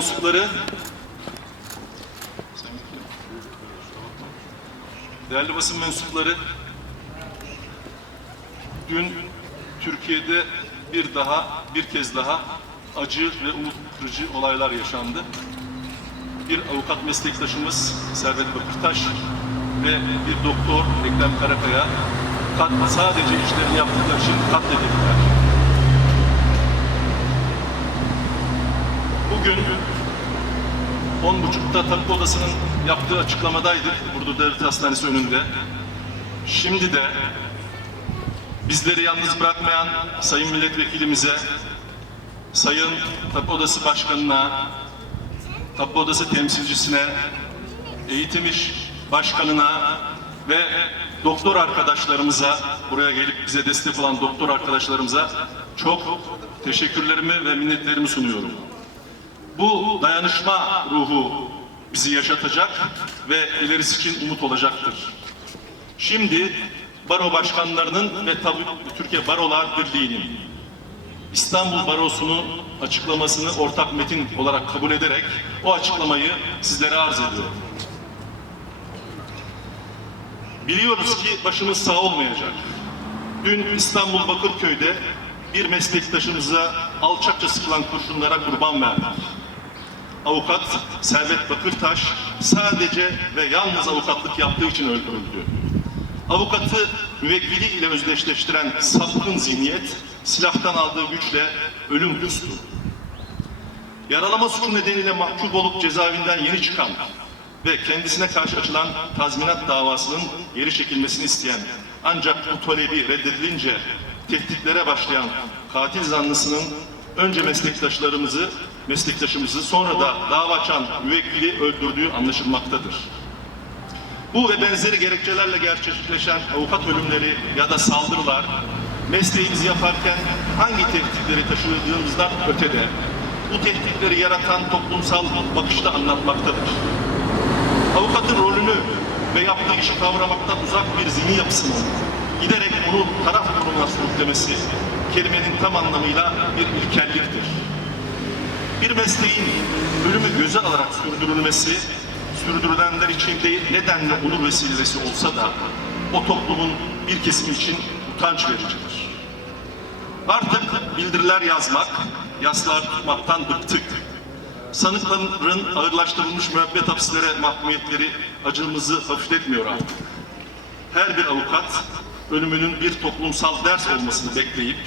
mensupları, değerli basın mensupları, dün Türkiye'de bir daha, bir kez daha acı ve umut olaylar yaşandı. Bir avukat meslektaşımız Servet Bakırtaş ve bir doktor Ekrem Karakaya kat, sadece işlerini yaptıkları için katledildiler. 10.30'da tabip odasının yaptığı açıklamadaydık Burdur Devlet Hastanesi önünde. Şimdi de bizleri yalnız bırakmayan Sayın Milletvekilimize, Sayın Tabip Odası Başkanı'na, Tabip Odası temsilcisine, Eğitim İş Başkanı'na ve doktor arkadaşlarımıza, buraya gelip bize destek olan doktor arkadaşlarımıza çok teşekkürlerimi ve minnetlerimi sunuyorum. Bu dayanışma ruhu bizi yaşatacak ve ilerisi için umut olacaktır. Şimdi baro başkanlarının ve tabii Türkiye Barolar Birliği'nin İstanbul Barosu'nun açıklamasını ortak metin olarak kabul ederek o açıklamayı sizlere arz ediyorum. Biliyoruz ki başımız sağ olmayacak. Dün İstanbul Bakırköy'de bir meslektaşımıza alçakça sıkılan kurşunlara kurban verdik. Avukat Servet Bakırtaş sadece ve yalnız avukatlık yaptığı için öldürüldü. Avukatı müvekkili ile özdeşleştiren sapkın zihniyet silahtan aldığı güçle ölüm kustu. Yaralama suçu nedeniyle mahkum olup cezaevinden yeni çıkan ve kendisine karşı açılan tazminat davasının geri çekilmesini isteyen ancak bu talebi reddedilince tehditlere başlayan katil zanlısının önce meslektaşlarımızı, meslektaşımızı sonra da dava açan müvekkili öldürdüğü anlaşılmaktadır. Bu ve benzeri gerekçelerle gerçekleşen avukat ölümleri ya da saldırılar mesleğimizi yaparken hangi tehditleri taşıdığımızdan ötede bu tehditleri yaratan toplumsal bakışta anlatmaktadır. Avukatın rolünü ve yaptığı işi kavramaktan uzak bir zihin yapısının giderek onu taraf konumuna sürüklemesi kelimenin tam anlamıyla bir ilkelliktir. Bir mesleğin ölümü göze alarak sürdürülmesi sürdürülenler için değil nedenle onur vesilesi olsa da o toplumun bir kesimi için utanç vericidir. Artık bildiriler yazmak, yaslar tutmaktan bıktık. Sanıkların ağırlaştırılmış müebbet hapislere mahkumiyetleri acımızı hafifletmiyor artık. Her bir avukat ölümünün bir toplumsal ders olmasını bekleyip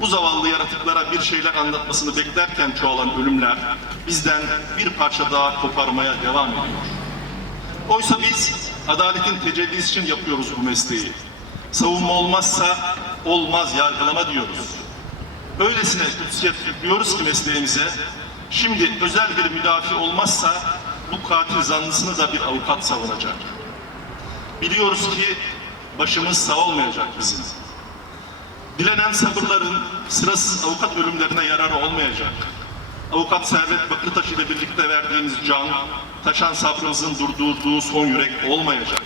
bu zavallı yaratıklara bir şeyler anlatmasını beklerken çoğalan ölümler bizden bir parça daha koparmaya devam ediyor. Oysa biz adaletin tecellisi için yapıyoruz bu mesleği. Savunma olmazsa olmaz yargılama diyoruz. Öylesine kutsiyet yüklüyoruz ki mesleğimize. Şimdi özel bir müdafi olmazsa bu katil zanlısını da bir avukat savunacak. Biliyoruz ki başımız sağ olmayacak bizim. Dilenen sabırların sırasız avukat ölümlerine yararı olmayacak. Avukat Servet Bakırtaş ile birlikte verdiğimiz can, taşan sabrımızın durdurduğu son yürek olmayacak.